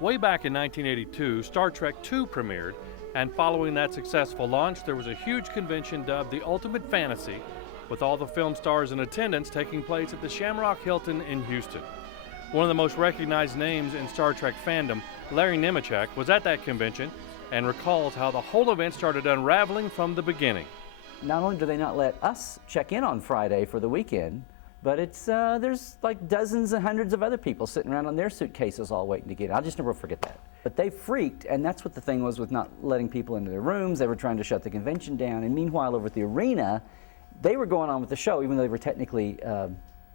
Way back in 1982, Star Trek II premiered, and following that successful launch, there was a huge convention dubbed the Ultimate Fantasy, with all the film stars in attendance taking place at the Shamrock Hilton in Houston. One of the most recognized names in Star Trek fandom, Larry Nemecek, was at that convention and recalls how the whole event started unraveling from the beginning. Not only do they not let us check in on Friday for the weekend, but there's like dozens and hundreds of other people sitting around on their suitcases all waiting to get in. I'll just never forget that. But they freaked, and that's what the thing was with not letting people into their rooms. They were trying to shut the convention down, and meanwhile over at the arena, they were going on with the show, even though they were technically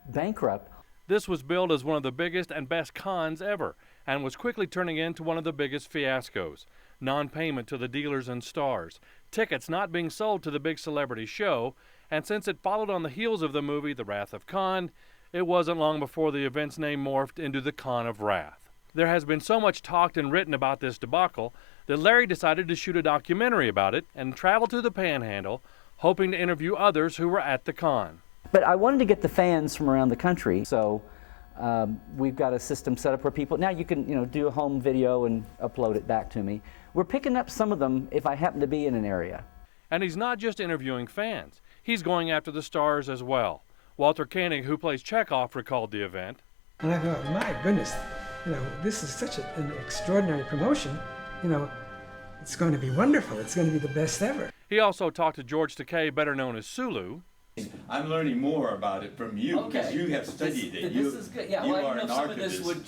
bankrupt. This was billed as one of the biggest and best cons ever, and was quickly turning into one of the biggest fiascos. Non-payment to the dealers and stars, tickets not being sold to the big celebrity show, and since it followed on the heels of the movie The Wrath of Khan, it wasn't long before the event's name morphed into the Khan of Wrath. There has been so much talked and written about this debacle that Larry decided to shoot a documentary about it and travel to the Panhandle, hoping to interview others who were at the con. But I wanted to get the fans from around the country, so we've got a system set up where people, now you can do a home video and upload it back to me. We're picking up some of them if I happen to be in an area. And he's not just interviewing fans, he's going after the stars as well. Walter Koenig, who plays Chekhov, recalled the event. And I thought, my goodness, this is such an extraordinary promotion. It's going to be wonderful. It's going to be the best ever. He also talked to George Takei, better known as Sulu. I'm learning more about it from you because you have studied it. This is good. Yeah, well, I know some of this would.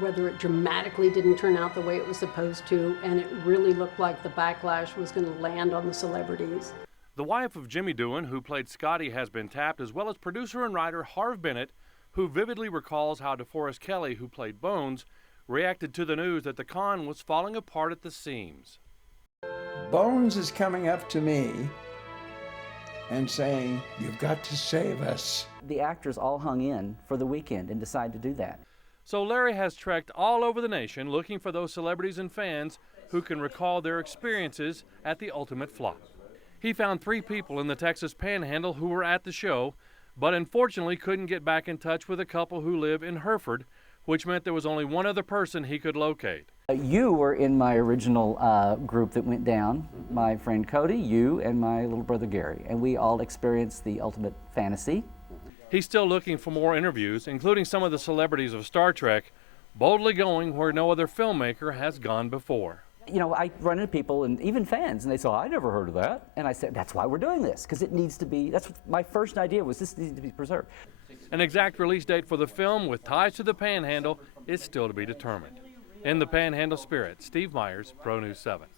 Whether it dramatically didn't turn out the way it was supposed to, and it really looked like the backlash was going to land on the celebrities. The wife of Jimmy Doohan, who played Scotty, has been tapped, as well as producer and writer Harve Bennett, who vividly recalls how DeForest Kelley, who played Bones, reacted to the news that the con was falling apart at the seams. Bones is coming up to me and saying, "You've got to save us." The actors all hung in for the weekend and decided to do that. So Larry has trekked all over the nation looking for those celebrities and fans who can recall their experiences at the ultimate flop. He found 3 people in the Texas Panhandle who were at the show, but unfortunately couldn't get back in touch with a couple who live in Hereford, which meant there was only one other person he could locate. You were in my original group that went down, my friend Cody, you, and my little brother Gary, and we all experienced the ultimate fantasy. He's still looking for more interviews, including some of the celebrities of Star Trek, boldly going where no other filmmaker has gone before. I run into people and even fans, and they say, "I never heard of that." And I said, that's why we're doing this, because it needs to be, that's what my first idea was, this needs to be preserved. An exact release date for the film with ties to the Panhandle is still to be determined. In the Panhandle spirit, Steve Myers, Pro News 7.